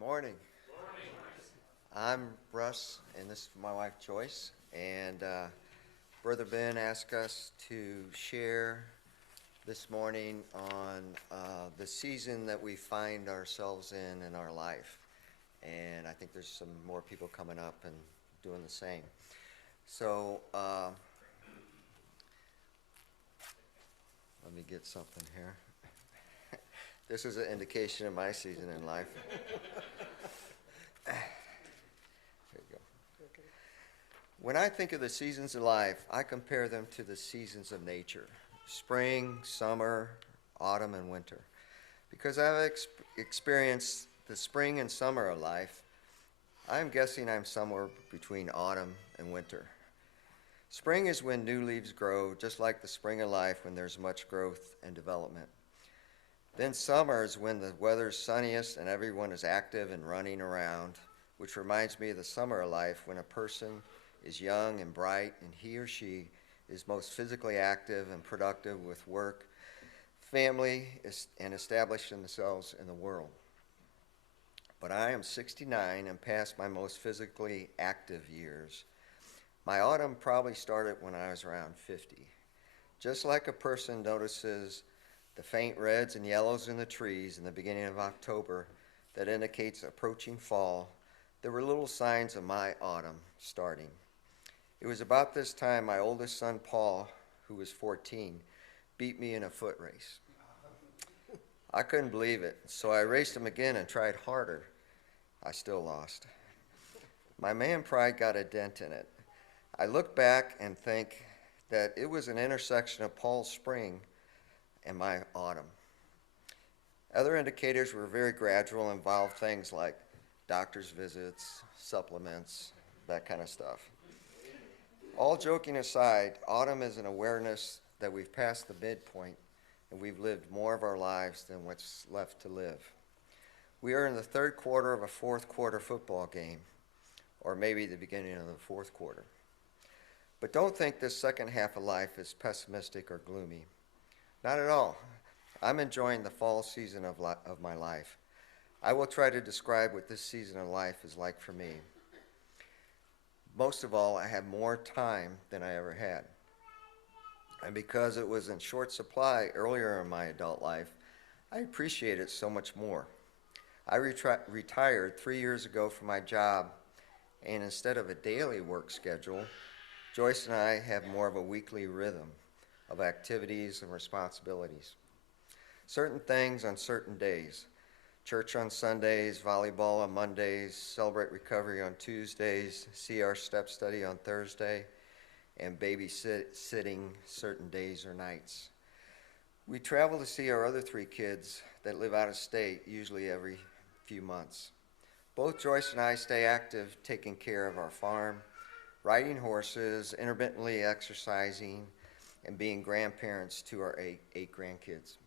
Morning. I'm Russ, and this is my wife Joyce. And Brother Ben asked us to share this morning on the season that we find ourselves in our life. And I think there's some more people coming up and doing the same. So let me get something here. This is an indication of my season in life. There you go. Okay. When I think of the seasons of life, I compare them to the seasons of nature: spring, summer, autumn, and winter. Because I've experienced the spring and summer of life, I'm guessing I'm somewhere between autumn and winter. Spring is when new leaves grow, just like the spring of life when there's much growth and development. Then summer is when the weather's sunniest and everyone is active and running around, which reminds me of the summer of life when a person is young and bright and he or she is most physically active and productive with work, family, and establishing themselves in the world. But I am 69 and past my most physically active years. My autumn probably started when I was around 50. Just like a person notices the faint reds and yellows in the trees in the beginning of October that indicates approaching fall, there were little signs of my autumn starting. It was about this time my oldest son, Paul, who was 14, beat me in a foot race. I couldn't believe it, so I raced him again and tried harder. I still lost. My man pride got a dent in it. I look back and think that it was an intersection of Paul's spring and my autumn. Other indicators were very gradual and involved things like doctor's visits, supplements, that kind of stuff. All joking aside, autumn is an awareness that we've passed the midpoint and we've lived more of our lives than what's left to live. We are in the third quarter of a fourth quarter football game, or maybe the beginning of the fourth quarter. But don't think this second half of life is pessimistic or gloomy. Not at all. I'm enjoying the fall season of my life. I will try to describe what this season of life is like for me. Most of all, I have more time than I ever had. And because it was in short supply earlier in my adult life, I appreciate it so much more. I retired 3 years ago from my job, and instead of a daily work schedule, Joyce and I have more of a weekly rhythm of activities and responsibilities. Certain things on certain days. Church on Sundays, volleyball on Mondays, celebrate recovery on Tuesdays, see our step study on Thursday, and babysitting certain days or nights. We travel to see our other 3 kids that live out of state, usually every few months. Both Joyce and I stay active taking care of our farm, riding horses, intermittently exercising, and being grandparents to our eight grandkids.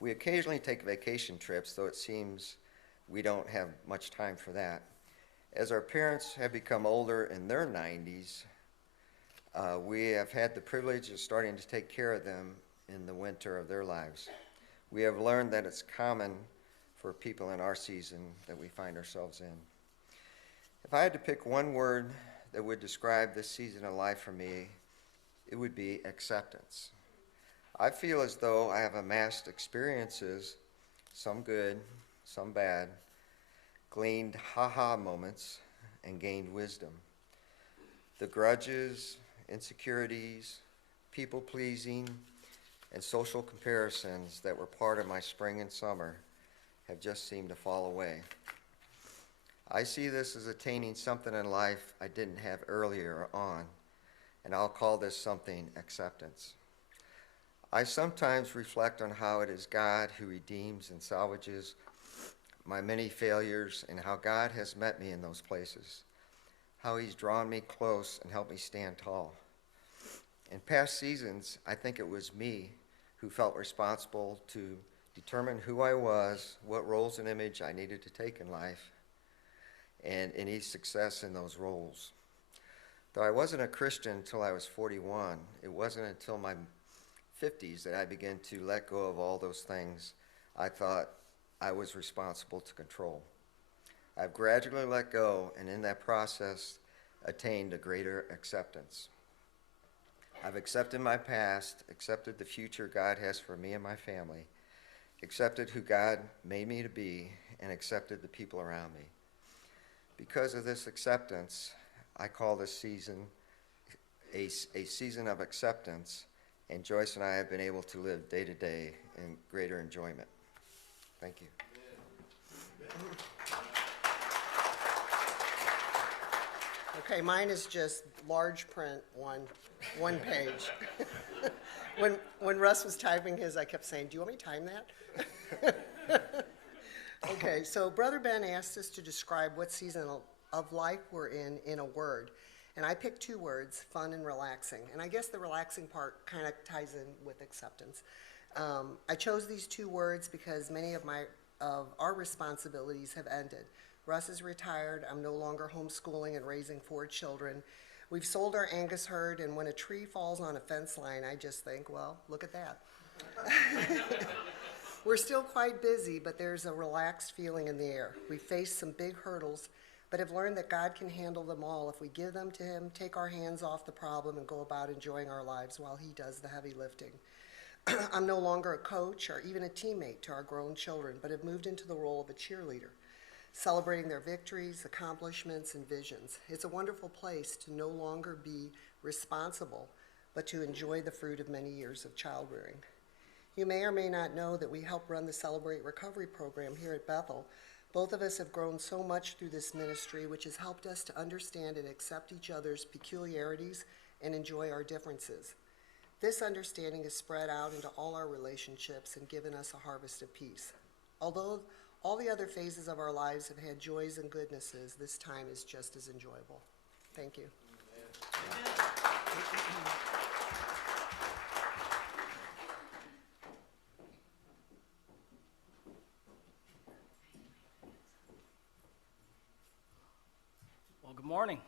We occasionally take vacation trips, though it seems we don't have much time for that. As our parents have become older in their 90s, we have had the privilege of starting to take care of them in the winter of their lives. We have learned that it's common for people in our season that we find ourselves in. If I had to pick one word that would describe this season of life for me, it would be acceptance. I feel as though I have amassed experiences, some good, some bad, gleaned ha-ha moments, and gained wisdom. The grudges, insecurities, people-pleasing, and social comparisons that were part of my spring and summer have just seemed to fall away. I see this as attaining something in life I didn't have earlier on, and I'll call this something acceptance. I sometimes reflect on how it is God who redeems and salvages my many failures and how God has met me in those places, how he's drawn me close and helped me stand tall. In past seasons, I think it was me who felt responsible to determine who I was, what roles and image I needed to take in life, and any success in those roles. Though I wasn't a Christian until I was 41, it wasn't until my 50s that I began to let go of all those things I thought I was responsible to control. I've gradually let go, and in that process, attained a greater acceptance. I've accepted my past, accepted the future God has for me and my family, accepted who God made me to be, and accepted the people around me. Because of this acceptance, I call this season a season of acceptance, and Joyce and I have been able to live day to day in greater enjoyment. Thank you. Okay, mine is just large print, one page. When Russ was typing his, I kept saying, "Do you want me to time that?" Okay, so Brother Ben asked us to describe what season of life we're in a word. And I picked 2 words, fun and relaxing. And I guess the relaxing part kind of ties in with acceptance. I chose these 2 words because many of our responsibilities have ended. Russ is retired. I'm no longer homeschooling and raising 4 children. We've sold our Angus herd, and when a tree falls on a fence line, I just think, well, look at that. We're still quite busy, but there's a relaxed feeling in the air. We faced some big hurdles, but have learned that God can handle them all if we give them to him, take our hands off the problem, and go about enjoying our lives while he does the heavy lifting. I'm no longer a coach or even a teammate to our grown children, but have moved into the role of a cheerleader, celebrating their victories, accomplishments, and visions. It's a wonderful place to no longer be responsible, but to enjoy the fruit of many years of child rearing. You may or may not know that we help run the Celebrate Recovery program here at Bethel. Both of us have grown so much through this ministry, which has helped us to understand and accept each other's peculiarities and enjoy our differences. This understanding is spread out into all our relationships and given us a harvest of peace. Although all the other phases of our lives have had joys and goodnesses, this time is just as enjoyable. Thank you. Well, good morning.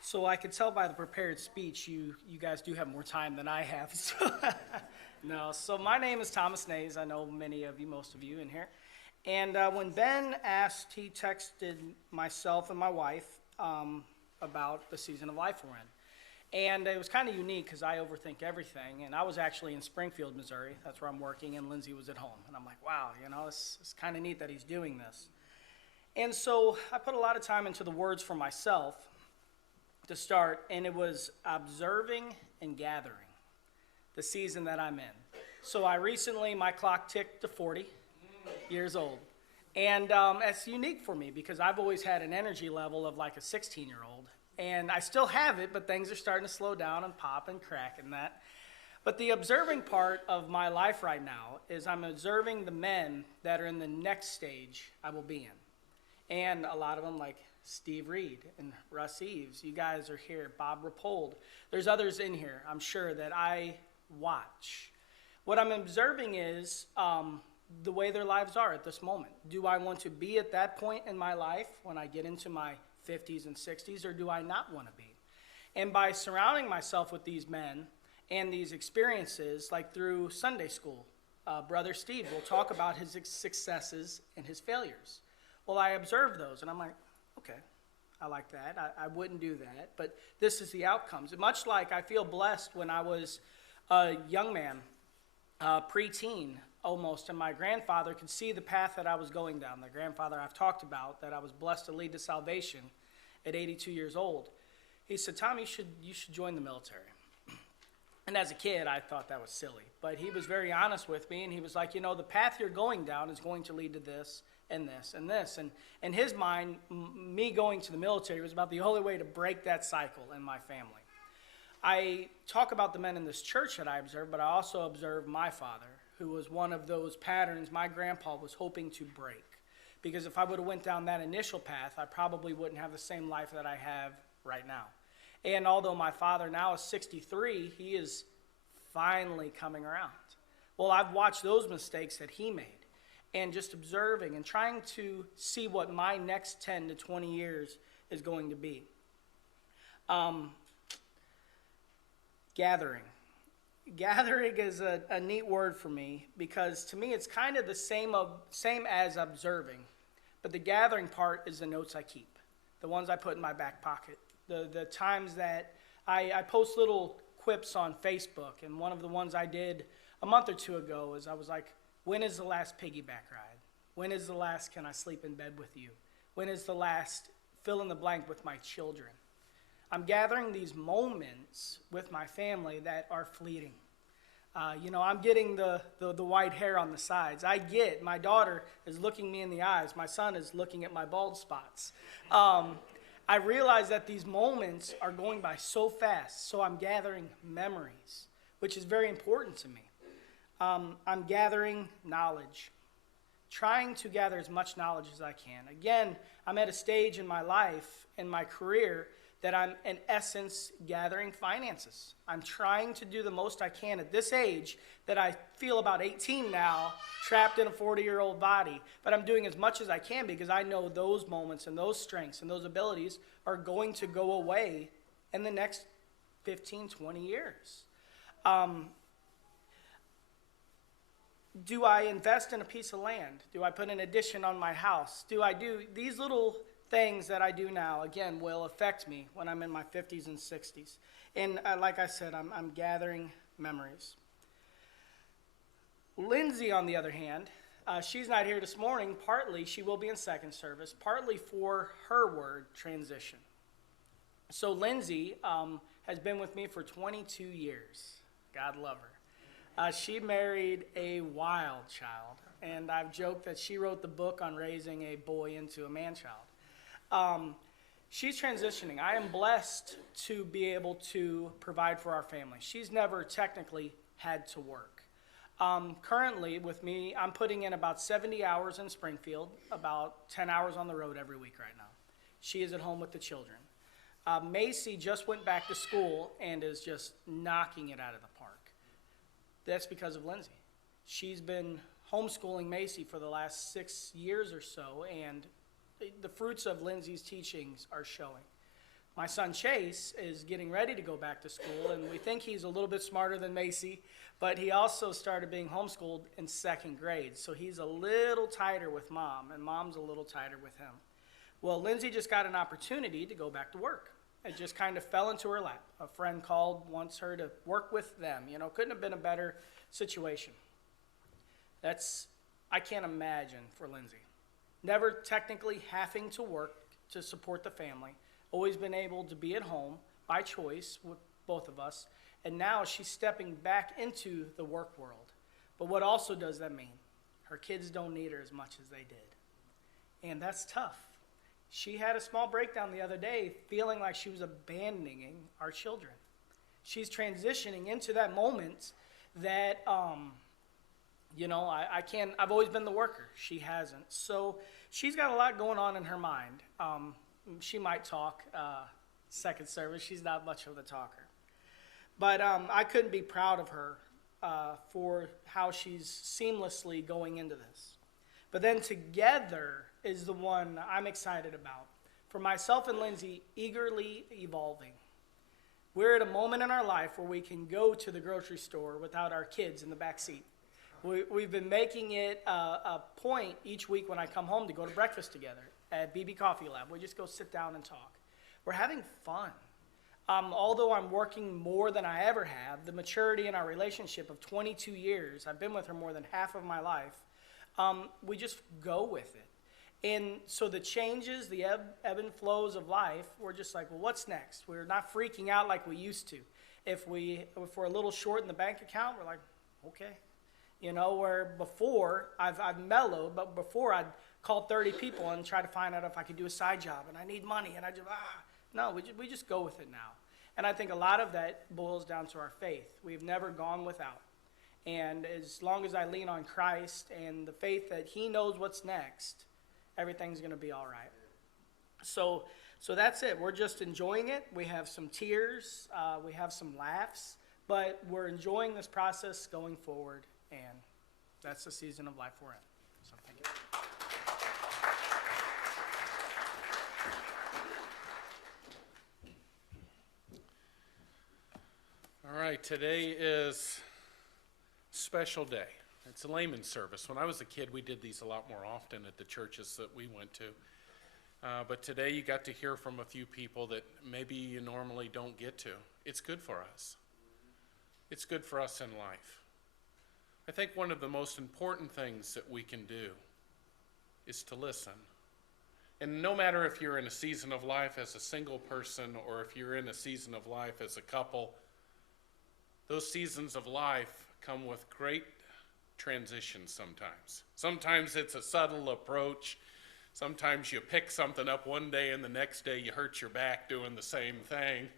So I could tell by the prepared speech, you guys do have more time than I have. So my name is Thomas Naes. I know many of you, most of you in here. And when Ben asked, he texted myself and my wife about the season of life we're in. And it was kind of unique because I overthink everything. And I was actually in Springfield, Missouri. That's where I'm working, and Lindsay was at home. And I'm like, wow, it's kind of neat that he's doing this. And so I put a lot of time into the words for myself to start, and it was observing and gathering, the season that I'm in. So my clock ticked to 40 years old. And it's unique for me because I've always had an energy level of like a 16-year-old. And I still have it, but things are starting to slow down and pop and crack and that. But the observing part of my life right now is I'm observing the men that are in the next stage I will be in. And a lot of them, like Steve Reed and Russ Eaves, you guys are here, Bob Rapold. There's others in here, I'm sure, that I watch. What I'm observing is the way their lives are at this moment. Do I want to be at that point in my life when I get into my 50s and 60s, or do I not want to be? And by surrounding myself with these men and these experiences, like through Sunday school, Brother Steve will talk about his successes and his failures. Well, I observe those, and I'm like, okay, I like that. I wouldn't do that, but this is the outcomes. Much like I feel blessed when I was a young man, preteen almost, and my grandfather could see the path that I was going down. The grandfather I've talked about, that I was blessed to lead to salvation at 82 years old. He said, Tom, you should join the military. And as a kid, I thought that was silly. But he was very honest with me, and he was like, the path you're going down is going to lead to this and this and this. And in his mind, me going to the military was about the only way to break that cycle in my family. I talk about the men in this church that I observed, but I also observed my father, who was one of those patterns my grandpa was hoping to break. Because if I would have went down that initial path, I probably wouldn't have the same life that I have right now. And although my father now is 63, he is finally coming around. Well, I've watched those mistakes that he made, and just observing and trying to see what my next 10 to 20 years is going to be. Gathering. gathering is a neat word for me because to me it's kind of the same as observing, but the gathering part is the notes I keep, the ones I put in my back pocket, the times that I post little quips on Facebook, and one of the ones I did a month or two ago is I was like, when is the last piggyback ride? When is the last can I sleep in bed with you? When is the last fill in the blank with my children? I'm gathering these moments with my family that are fleeting. I'm getting the white hair on the sides. My daughter is looking me in the eyes. My son is looking at my bald spots. I realize that these moments are going by so fast, so I'm gathering memories, which is very important to me. I'm gathering knowledge, trying to gather as much knowledge as I can. Again, I'm at a stage in my life, in my career, that I'm, in essence, gathering finances. I'm trying to do the most I can at this age that I feel about 18 now, trapped in a 40-year-old body. But I'm doing as much as I can because I know those moments and those strengths and those abilities are going to go away in the next 15, 20 years. Do I invest in a piece of land? Do I put an addition on my house? Do I do these little things that I do now, again, will affect me when I'm in my 50s and 60s. And like I said, I'm gathering memories. Lindsay, on the other hand, she's not here this morning. Partly, she will be in second service, partly for her word, transition. So Lindsay has been with me for 22 years. God love her. She married a wild child, and I've joked that she wrote the book on raising a boy into a man-child. She's transitioning. I am blessed to be able to provide for our family. She's never technically had to work. Currently, with me, I'm putting in about 70 hours in Springfield, about 10 hours on the road every week right now. She is at home with the children. Macy just went back to school and is just knocking it out of the park. That's because of Lindsay. She's been homeschooling Macy for the last 6 years or so, and the fruits of Lindsay's teachings are showing. My son Chase is getting ready to go back to school, and we think he's a little bit smarter than Macy, but he also started being homeschooled in second grade, so he's a little tighter with mom, and mom's a little tighter with him. Well, Lindsay just got an opportunity to go back to work. It just kind of fell into her lap. A friend called, wants her to work with them. Couldn't have been a better situation. I can't imagine for Lindsay. Never technically having to work to support the family. Always been able to be at home by choice with both of us. And now she's stepping back into the work world. But what also does that mean? Her kids don't need her as much as they did. And that's tough. She had a small breakdown the other day feeling like she was abandoning our children. She's transitioning into that moment that, I've always been the worker. She hasn't. So she's got a lot going on in her mind. She might talk second service. She's not much of a talker. But I couldn't be proud of her for how she's seamlessly going into this. But then together is the one I'm excited about. For myself and Lindsay, eagerly evolving. We're at a moment in our life where we can go to the grocery store without our kids in the back seat. We've been making it a point each week when I come home to go to breakfast together at BB Coffee Lab. We just go sit down and talk. We're having fun. Although I'm working more than I ever have, the maturity in our relationship of 22 years, I've been with her more than half of my life, we just go with it. And so the changes, the ebb and flows of life, we're just like, well, what's next? We're not freaking out like we used to. If we're a little short in the bank account, we're like, okay. Where before, I've mellowed, but before I'd call 30 people and try to find out if I could do a side job, and I need money, and no, we just go with it now. And I think a lot of that boils down to our faith. We've never gone without. And as long as I lean on Christ and the faith that he knows what's next, everything's going to be all right. So that's it. We're just enjoying it. We have some tears. We have some laughs. But we're enjoying this process going forward. And that's the season of life we're in. So thank you. All right, today is a special day. It's a layman's service. When I was a kid, we did these a lot more often at the churches that we went to. But today you got to hear from a few people that maybe you normally don't get to. It's good for us. It's good for us in life. I think one of the most important things that we can do is to listen. And no matter if you're in a season of life as a single person or if you're in a season of life as a couple, those seasons of life come with great transitions sometimes. Sometimes it's a subtle approach. Sometimes you pick something up one day and the next day you hurt your back doing the same thing.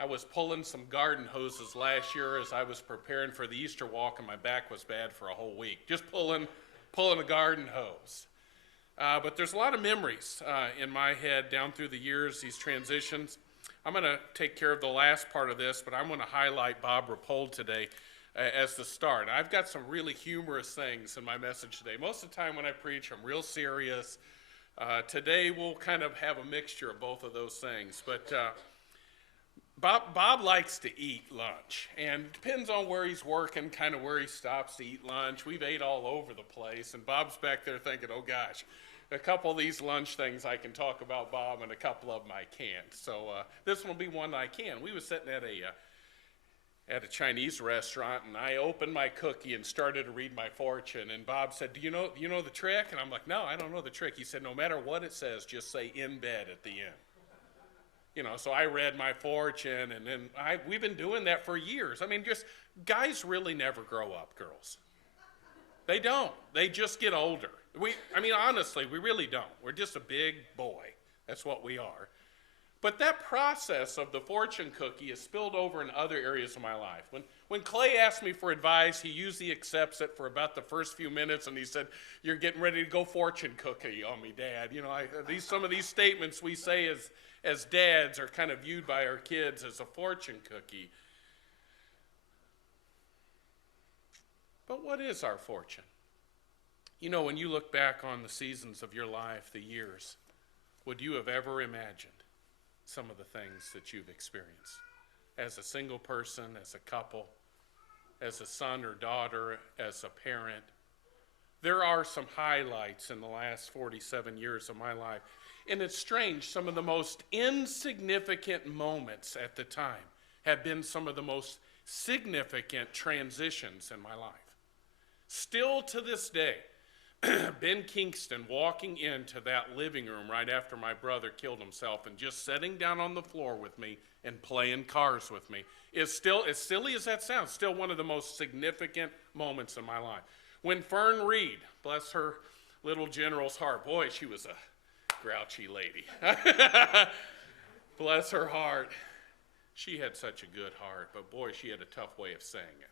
I was pulling some garden hoses last year as I was preparing for the Easter walk, and my back was bad for a whole week, just pulling a garden hose. But there's a lot of memories in my head down through the years, these transitions. I'm going to take care of the last part of this, but I'm going to highlight Bob Rapold today as the start. I've got some really humorous things in my message today. Most of the time when I preach, I'm real serious. Today we'll kind of have a mixture of both of those things. But Bob likes to eat lunch, and it depends on where he's working, kind of where he stops to eat lunch. We've ate all over the place, and Bob's back there thinking, oh gosh, a couple of these lunch things I can talk about Bob, and a couple of them I can't. So this one will be one I can. We were sitting at a Chinese restaurant, and I opened my cookie and started to read my fortune, and Bob said, do you know the trick? And I'm like, no, I don't know the trick. He said, no matter what it says, just say in bed at the end. So I read my fortune, and then we've been doing that for years. I mean, just guys really never grow up, girls. They don't. They just get older. Honestly, we really don't. We're just a big boy. That's what we are. But that process of the fortune cookie is spilled over in other areas of my life. When Clay asked me for advice, he usually accepts it for about the first few minutes, and he said, you're getting ready to go fortune cookie on me, Dad. Some of these statements we say as dads are kind of viewed by our kids as a fortune cookie. But what is our fortune? When you look back on the seasons of your life, the years, would you have ever imagined some of the things that you've experienced? As a single person, as a couple, as a son or daughter, as a parent. There are some highlights in the last 47 years of my life. And it's strange, some of the most insignificant moments at the time have been some of the most significant transitions in my life. Still to this day, Ben Kingston walking into that living room right after my brother killed himself and just sitting down on the floor with me and playing cards with me is still, as silly as that sounds, still one of the most significant moments in my life. When Fern Reed, bless her little general's heart, boy, she was a grouchy lady. Bless her heart. She had such a good heart, but boy, she had a tough way of saying it.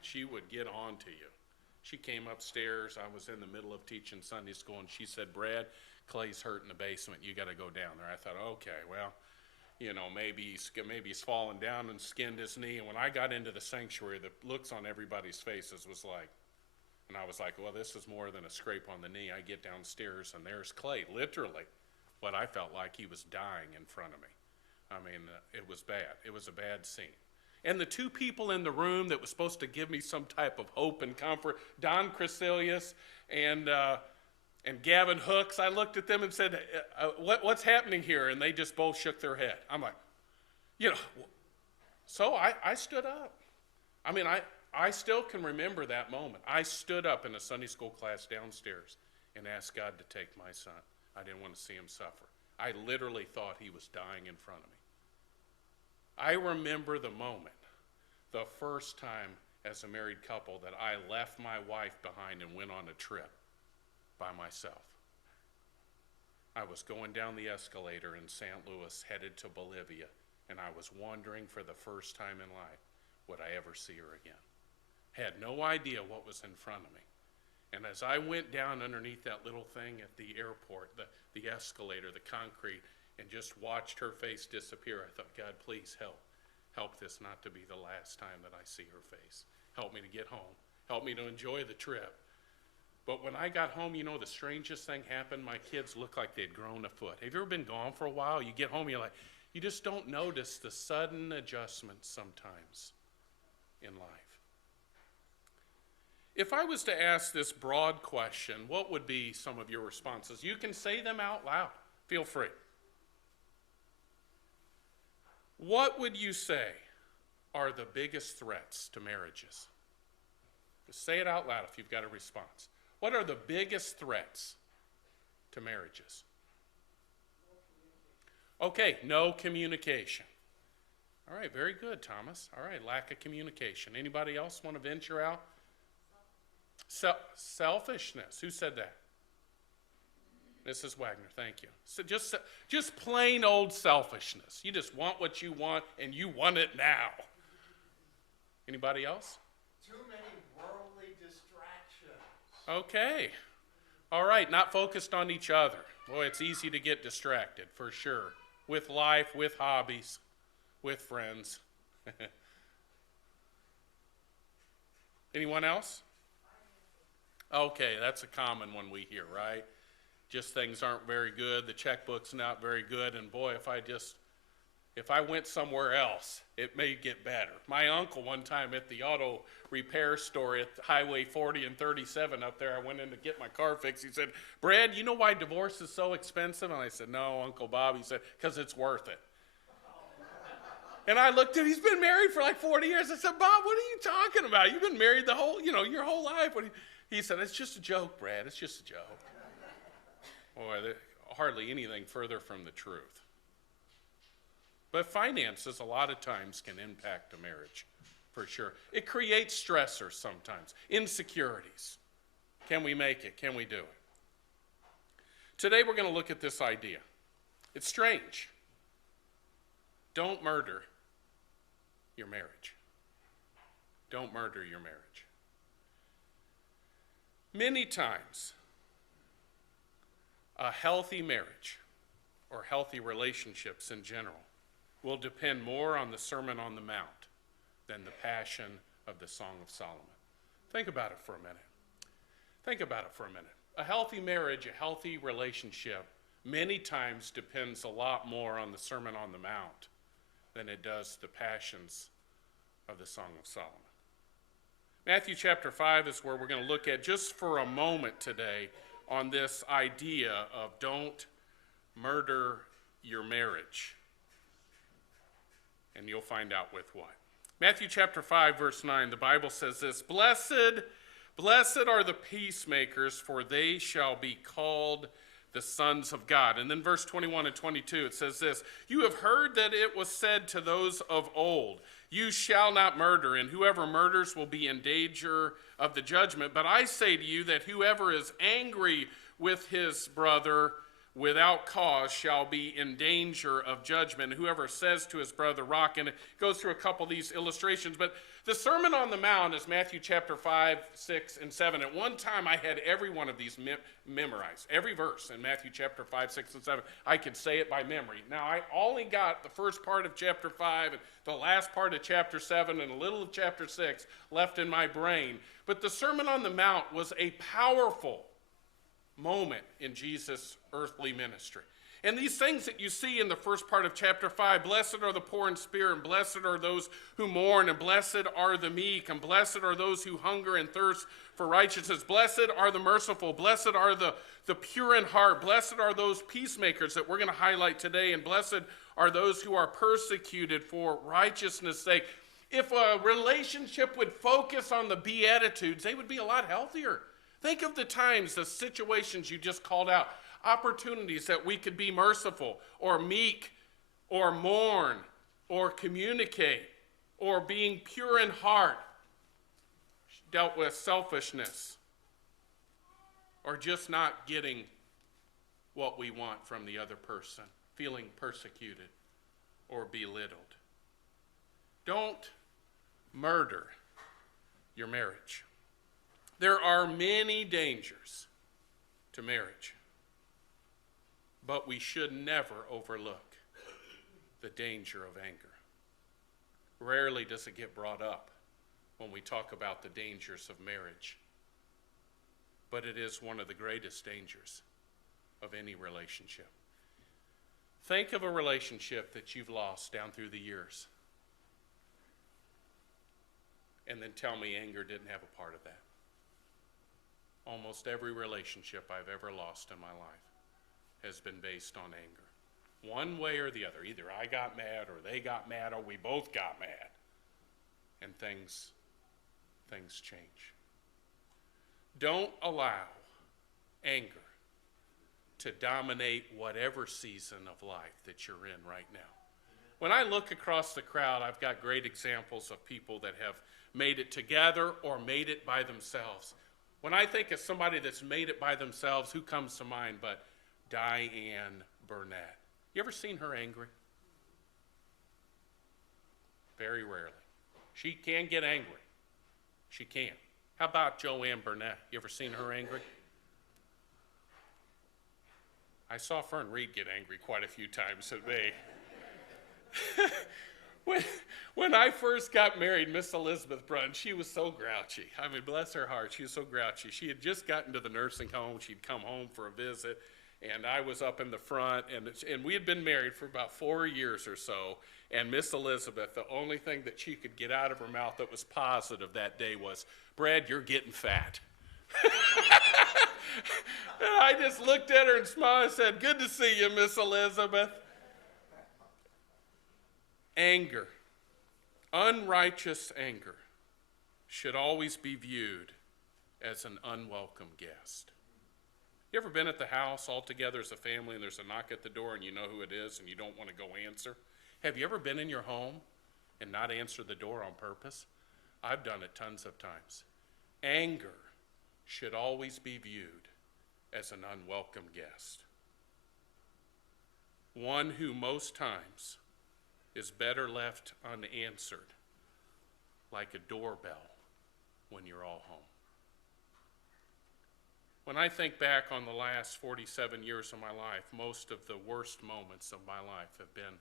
She would get on to you. She came upstairs. I was in the middle of teaching Sunday school, and she said, Brad, Clay's hurt in the basement. You got to go down there. I thought, okay, well, maybe he's fallen down and skinned his knee. And when I got into the sanctuary, the looks on everybody's faces was like, and I was like, well, this is more than a scrape on the knee. I get downstairs, and there's Clay, literally, what I felt like he was dying in front of me. It was bad. It was a bad scene. And the two people in the room that was supposed to give me some type of hope and comfort, Don Crecilius and Gavin Hooks, I looked at them and said, what's happening here? And they just both shook their head. I'm like, so I stood up. I still can remember that moment. I stood up in a Sunday school class downstairs and asked God to take my son. I didn't want to see him suffer. I literally thought he was dying in front of me. I remember the moment, the first time as a married couple that I left my wife behind and went on a trip by myself. I was going down the escalator in St. Louis headed to Bolivia, and I was wondering for the first time in life, would I ever see her again? Had no idea what was in front of me. And as I went down underneath that little thing at the airport, the escalator, the concrete, and just watched her face disappear, I thought, God, please help. Help this not to be the last time that I see her face. Help me to get home. Help me to enjoy the trip. But when I got home, the strangest thing happened. My kids looked like they'd grown a foot. Have you ever been gone for a while? You get home, you just don't notice the sudden adjustments sometimes in life. If I was to ask this broad question, what would be some of your responses? You can say them out loud. Feel free. What would you say are the biggest threats to marriages? Just say it out loud if you've got a response. What are the biggest threats to marriages? Okay, no communication. All right, very good, Thomas. All right, lack of communication. Anybody else want to venture out? Selfishness. Who said that? Mrs. Wagner, thank you. So just plain old selfishness. You just want what you want, and you want it now. Anybody else? Too many worldly distractions. Okay. All right, not focused on each other. Boy, it's easy to get distracted, for sure. With life, with hobbies, with friends. Anyone else? Okay, that's a common one we hear, right? Just things aren't very good, the checkbook's not very good, and boy, if I went somewhere else, it may get better. My uncle one time at the auto repair store at Highway 40 and 37 up there, I went in to get my car fixed. He said, "Brad, you know why divorce is so expensive?" And I said, "No, Uncle Bob." He said, "Because it's worth it." And I looked at him, he's been married for like 40 years. I said, "Bob, what are you talking about? You've been married your whole life." He said, "It's just a joke, Brad. It's just a joke." Boy, hardly anything further from the truth. But finances a lot of times can impact a marriage, for sure. It creates stressors sometimes, insecurities. Can we make it? Can we do it? Today we're going to look at this idea. It's strange. Don't murder your marriage. Don't murder your marriage. Many times, a healthy marriage or healthy relationships in general will depend more on the Sermon on the Mount than the passion of the Song of Solomon. Think about it for a minute. Think about it for a minute. A healthy marriage, a healthy relationship, many times depends a lot more on the Sermon on the Mount than it does the passions of the Song of Solomon. Matthew chapter 5 is where we're going to look at just for a moment today on this idea of don't murder your marriage. And you'll find out with what. Matthew chapter 5, verse 9, the Bible says this, Blessed are the peacemakers, for they shall be called the sons of God. And then verse 21 and 22, it says this, You have heard that it was said to those of old, You shall not murder, and whoever murders will be in danger of the judgment. But I say to you that whoever is angry with his brother without cause shall be in danger of judgment. Whoever says to his brother, Rock, and it goes through a couple of these illustrations. But the Sermon on the Mount is Matthew chapter 5, 6, and 7. At one time, I had every one of these memorized. Every verse in Matthew chapter 5, 6, and 7. I could say it by memory. Now, I only got the first part of chapter 5, and the last part of chapter 7, and a little of chapter 6 left in my brain. But the Sermon on the Mount was a powerful moment in Jesus' earthly ministry. And these things that you see in the first part of chapter 5, blessed are the poor in spirit, and blessed are those who mourn, and blessed are the meek, and blessed are those who hunger and thirst for righteousness. Blessed are the merciful, blessed are the pure in heart, blessed are those peacemakers that we're going to highlight today, and blessed are those who are persecuted for righteousness' sake. If a relationship would focus on the Beatitudes, they would be a lot healthier. Think of the times, the situations you just called out, opportunities that we could be merciful or meek or mourn or communicate or being pure in heart, dealt with selfishness or just not getting what we want from the other person, feeling persecuted or belittled. Don't murder your marriage. There are many dangers to marriage, but we should never overlook the danger of anger. Rarely does it get brought up when we talk about the dangers of marriage, but it is one of the greatest dangers of any relationship. Think of a relationship that you've lost down through the years. and then tell me anger didn't have a part of that. Almost every relationship I've ever lost in my life has been based on anger. One way or the other. Either I got mad or they got mad or we both got mad. And things change. Don't allow anger to dominate whatever season of life that you're in right now. When I look across the crowd, I've got great examples of people that have made it together or made it by themselves. When I think of somebody that's made it by themselves, who comes to mind but Diane Burnett? You ever seen her angry? Very rarely. She can get angry. She can. How about Joanne Burnett? You ever seen her angry? I saw Fern Reed get angry quite a few times at me. When I first got married, Miss Elizabeth Brunn, she was so grouchy. I mean, bless her heart, she was so grouchy. She had just gotten to the nursing home. She'd come home for a visit, and I was up in the front, and we had been married for about 4 years or so, and Miss Elizabeth, the only thing that she could get out of her mouth that was positive that day was, "Brad, you're getting fat." And I just looked at her and smiled and said, "Good to see you, Miss Elizabeth." Anger, unrighteous anger, should always be viewed as an unwelcome guest. You ever been at the house all together as a family and there's a knock at the door and you know who it is and you don't want to go answer? Have you ever been in your home and not answered the door on purpose? I've done it tons of times. Anger should always be viewed as an unwelcome guest. One who most times is better left unanswered, like a doorbell when you're all home. When I think back on the last 47 years of my life, most of the worst moments of my life have been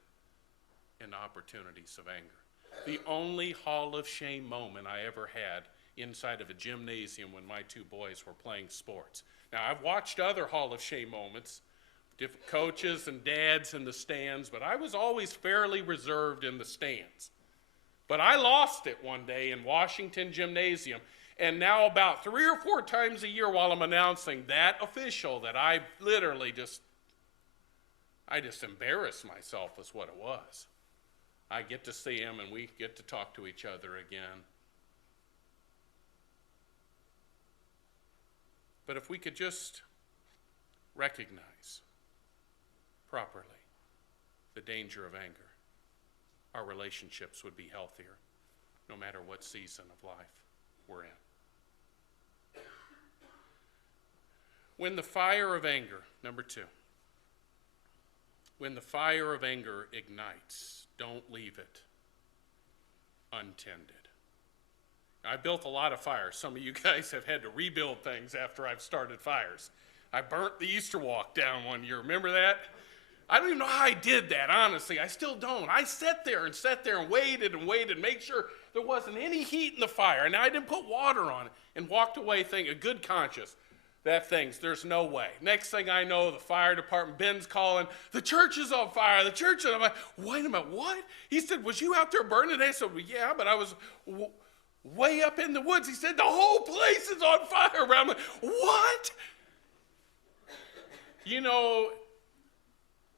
in opportunities of anger. The only Hall of Shame moment I ever had inside of a gymnasium when my two boys were playing sports. Now, I've watched other Hall of Shame moments, different coaches and dads in the stands, but I was always fairly reserved in the stands. But I lost it one day in Washington Gymnasium, and now about 3 or 4 times a year while I'm announcing that official that I literally just embarrassed myself is what it was. I get to see him and we get to talk to each other again. But if we could just recognize properly the danger of anger, our relationships would be healthier no matter what season of life we're in. When the fire of anger, number 2, when the fire of anger ignites, don't leave it untended. I built a lot of fires. Some of you guys have had to rebuild things after I've started fires. I burnt the Easter walk down one year. Remember that? I don't even know how I did that, honestly. I still don't. I sat there and waited, make sure there wasn't any heat in the fire. And I didn't put water on it and walked away thinking, a good conscience, there's no way. Next thing I know, the fire department, Ben's calling, the church is on fire, the church is on fire. Wait a minute, what? He said, was you out there burning? I said, well, yeah, but I was way up in the woods. He said, the whole place is on fire. I'm like, what? You know,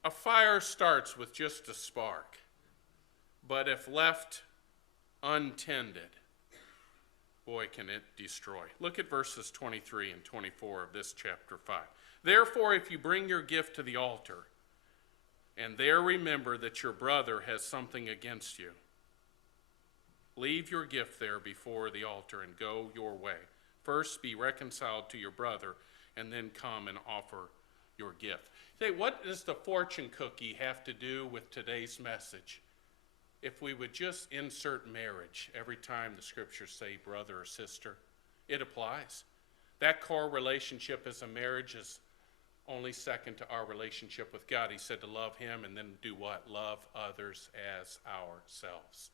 a fire starts with just a spark, but if left untended, boy, can it destroy. Look at verses 23 and 24 of this chapter 5. Therefore, if you bring your gift to the altar, and there remember that your brother has something against you, leave your gift there before the altar and go your way. First be reconciled to your brother, and then come and offer your gift. Say, what does the fortune cookie have to do with today's message? If we would just insert marriage every time the scriptures say brother or sister, it applies. That core relationship as a marriage is only second to our relationship with God. He said to love him and then do what? Love others as ourselves.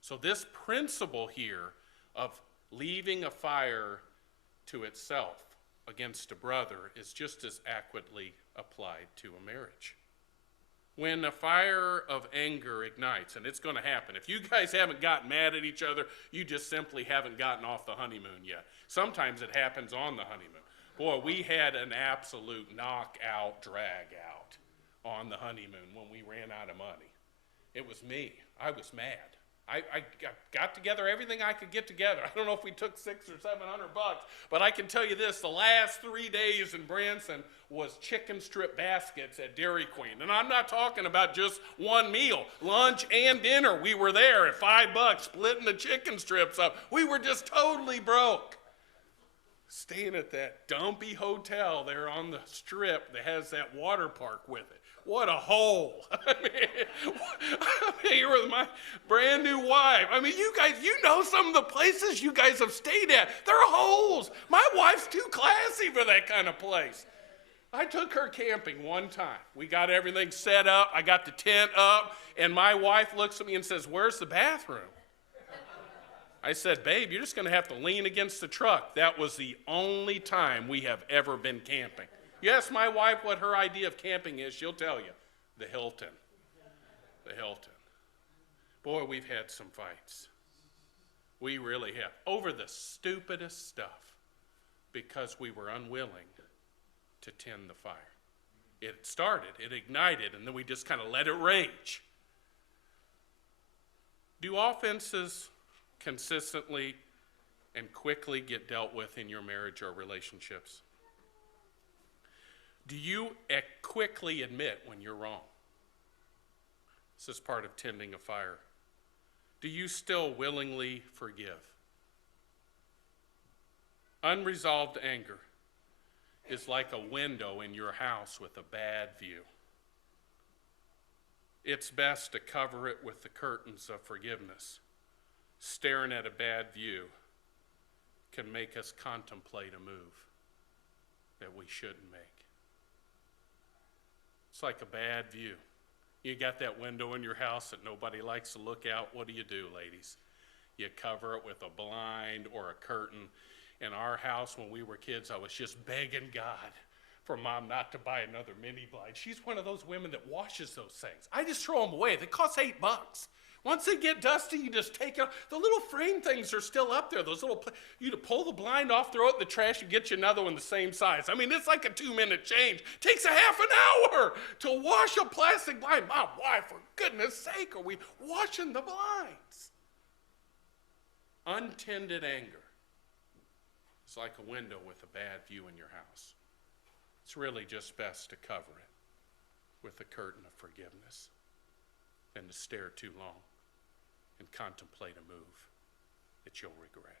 So this principle here of leaving a fire to itself against a brother is just as accurately applied to a marriage. When a fire of anger ignites, and it's going to happen. If you guys haven't gotten mad at each other, you just simply haven't gotten off the honeymoon yet. Sometimes it happens on the honeymoon. Boy, we had an absolute knockout, drag out on the honeymoon when we ran out of money. It was me. I was mad. I got together everything I could get together. I don't know if we took $600 or $700, but I can tell you this, the last 3 days in Branson was chicken strip baskets at Dairy Queen. And I'm not talking about just one meal. Lunch and dinner, we were there at $5, splitting the chicken strips up. We were just totally broke. Staying at that dumpy hotel there on the strip that has that water park with it. What a hole. I'm here with my brand new wife. I mean, you guys, you know some of the places you guys have stayed at. They're holes. My wife's too classy for that kind of place. I took her camping one time. We got everything set up. I got the tent up, and my wife looks at me and says, "Where's the bathroom?" I said, "Babe, you're just going to have to lean against the truck." That was the only time we have ever been camping. You ask my wife what her idea of camping is, she'll tell you, the Hilton. The Hilton. Boy, we've had some fights. We really have. Over the stupidest stuff because we were unwilling to tend the fire. It started, it ignited, and then we just kind of let it rage. Do offenses consistently and quickly get dealt with in your marriage or relationships? Do you quickly admit when you're wrong? This is part of tending a fire. Do you still willingly forgive? Unresolved anger is like a window in your house with a bad view. It's best to cover it with the curtains of forgiveness. Staring at a bad view can make us contemplate a move that we shouldn't make. It's like a bad view. You got that window in your house that nobody likes to look out. What do, ladies? You cover it with a blind or a curtain. In our house, when we were kids, I was just begging God for Mom not to buy another mini blind. She's one of those women that washes those things. I just throw them away. They cost $8. Once they get dusty, you just take it. The little frame things are still up there. Those little, you to pull the blind off, throw it in the trash, and get you another one the same size. I mean, it's like a 2-minute change. It takes a half an hour to wash a plastic blind. Mom, why, for goodness sake, are we washing the blinds? Untended anger. It's like a window with a bad view in your house. It's really just best to cover it with a curtain of forgiveness than to stare too long and contemplate a move that you'll regret.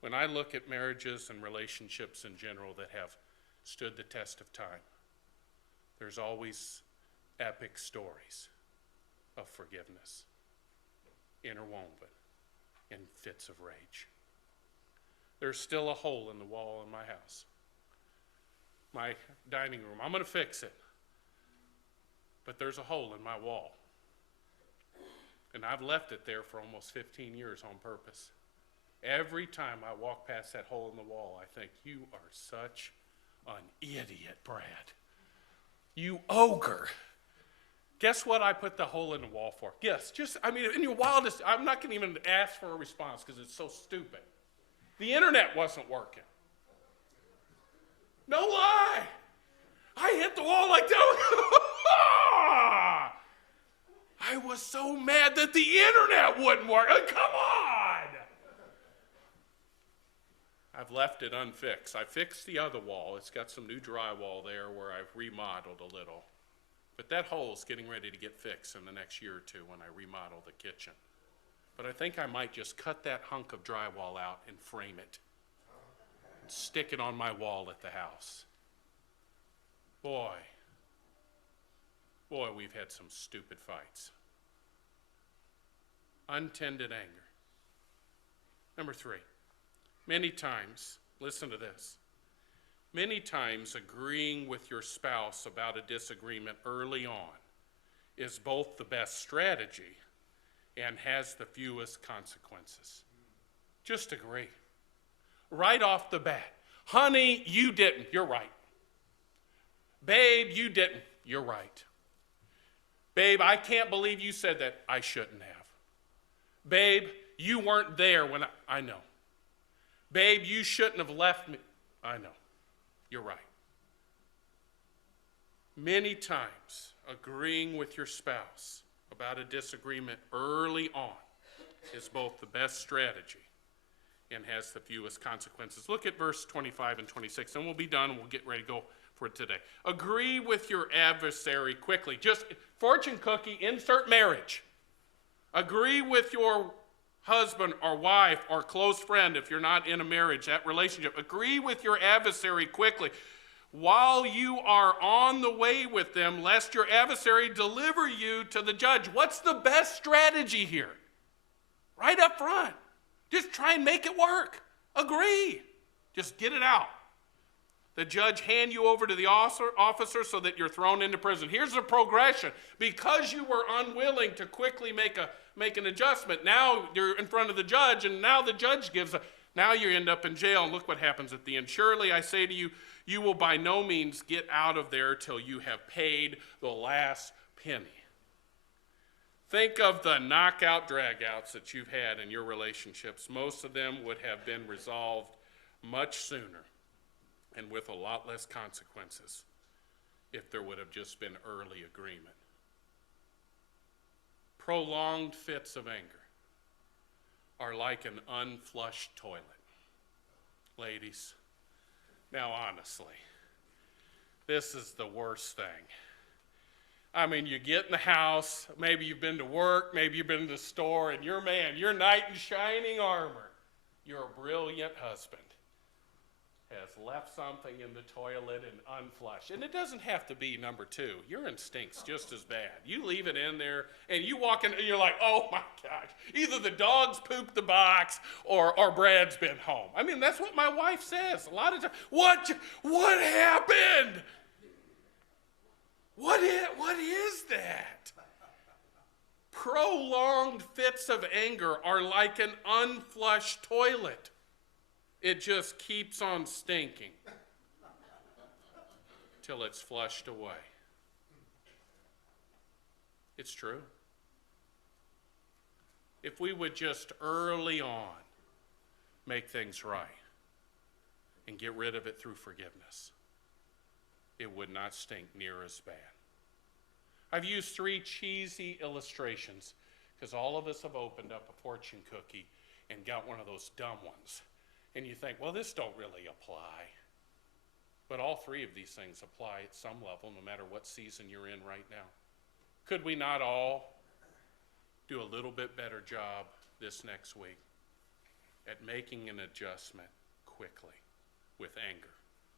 When I look at marriages and relationships in general that have stood the test of time, there's always epic stories of forgiveness interwoven in fits of rage. There's still a hole in the wall in my house. My dining room, I'm going to fix it. But there's a hole in my wall. And I've left it there for almost 15 years on purpose. Every time I walk past that hole in the wall, I think, you are such an idiot, Brad. You ogre. Guess what I put the hole in the wall for? Yes, in your wildest, I'm not going to even ask for a response because it's so stupid. The internet wasn't working. No lie. I hit the wall like that. I was so mad that the internet wouldn't work. Come on. I've left it unfixed. I fixed the other wall. It's got some new drywall there where I've remodeled a little. But that hole's getting ready to get fixed in the next year or two when I remodel the kitchen. But I think I might just cut that hunk of drywall out and frame it. And stick it on my wall at the house. Boy, we've had some stupid fights. Untended anger. Number 3, many times, listen to this, many times agreeing with your spouse about a disagreement early on is both the best strategy and has the fewest consequences. Just agree. Right off the bat. Honey, you didn't. You're right. Babe, you didn't. You're right. Babe, I can't believe you said that. I shouldn't have. Babe, you weren't there when I know. Babe, you shouldn't have left me. I know. You're right. Many times, agreeing with your spouse about a disagreement early on is both the best strategy and has the fewest consequences. Look at verse 25 and 26, and we'll be done, and we'll get ready to go for today. Agree with your adversary quickly. Just fortune cookie, insert marriage. Agree with your husband or wife or close friend if you're not in a marriage, that relationship. Agree with your adversary quickly while you are on the way with them, lest your adversary deliver you to the judge. What's the best strategy here? Right up front. Just try and make it work. Agree. Just get it out. The judge hand you over to the officer so that you're thrown into prison. Here's the progression. Because you were unwilling to quickly make an adjustment, now you're in front of the judge, and now the judge now you end up in jail, and look what happens at the end. Surely I say to you, you will by no means get out of there till you have paid the last penny. Think of the knockout dragouts that you've had in your relationships. Most of them would have been resolved much sooner and with a lot less consequences if there would have just been early agreement. Prolonged fits of anger are like an unflushed toilet. Ladies, now honestly, this is the worst thing. I mean, you get in the house, maybe you've been to work, maybe you've been to the store, and your knight in shining armor, your brilliant husband, has left something in the toilet and unflushed. And it doesn't have to be number two. Your instinct's just as bad. You leave it in there, and you walk in, and you're like, oh my gosh, either the dog's pooped the box, or Brad's been home. I mean, that's what my wife says a lot of times. What happened? What is that? Prolonged fits of anger are like an unflushed toilet. It just keeps on stinking till it's flushed away. It's true. If we would just early on make things right and get rid of it through forgiveness, it would not stink near as bad. I've used 3 cheesy illustrations because all of us have opened up a fortune cookie and got one of those dumb ones. And you think, well, this don't really apply. But all 3 of these things apply at some level, no matter what season you're in right now. Could we not all do a little bit better job this next week at making an adjustment quickly with anger?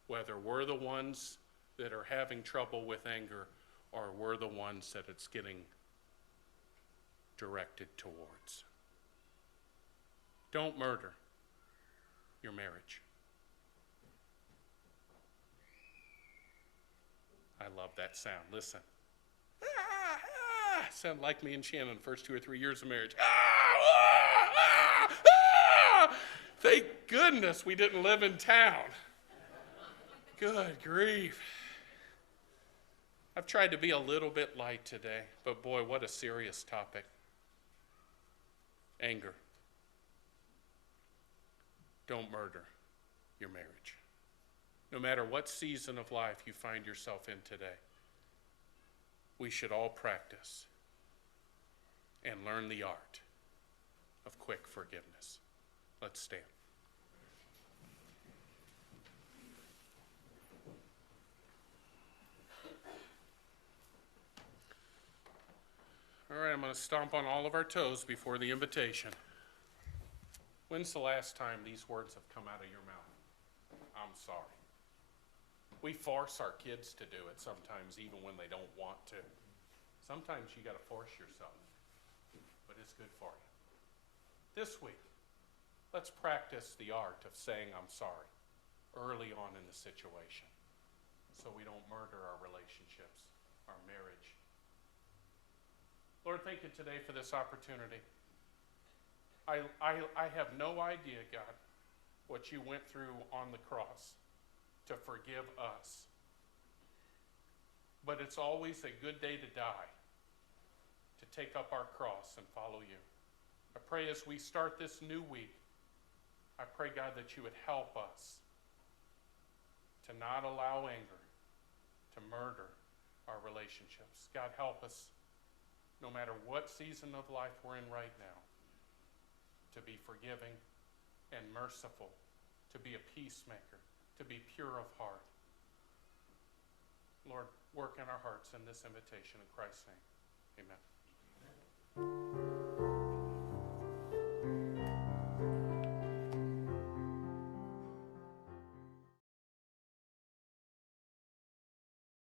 Whether we're the ones that are having trouble with anger or we're the ones that it's getting directed towards. Don't murder your marriage. I love that sound. Listen. Sound like me and Shannon the first 2 or 3 years of marriage. Thank goodness we didn't live in town. Good grief. I've tried to be a little bit light today, but boy, what a serious topic. Anger. Don't murder your marriage. No matter what season of life you find yourself in today, we should all practice and learn the art of quick forgiveness. Let's stand. All right, I'm going to stomp on all of our toes before the invitation. When's the last time these words have come out of your mouth? I'm sorry. We force our kids to do it sometimes, even when they don't want to. Sometimes you got to force yourself, but it's good for you. This week, let's practice the art of saying I'm sorry early on in the situation so we don't murder our relationships, our marriage. Lord, thank you today for this opportunity. I have no idea, God, what you went through on the cross to forgive us. But it's always a good day to die to take up our cross and follow you. I pray as we start this new week, I pray, God, that you would help us to not allow anger to murder our relationships. God, help us, no matter what season of life we're in right now, to be forgiving and merciful, to be a peacemaker, to be pure of heart. Lord, work in our hearts in this invitation in Christ's name. Amen.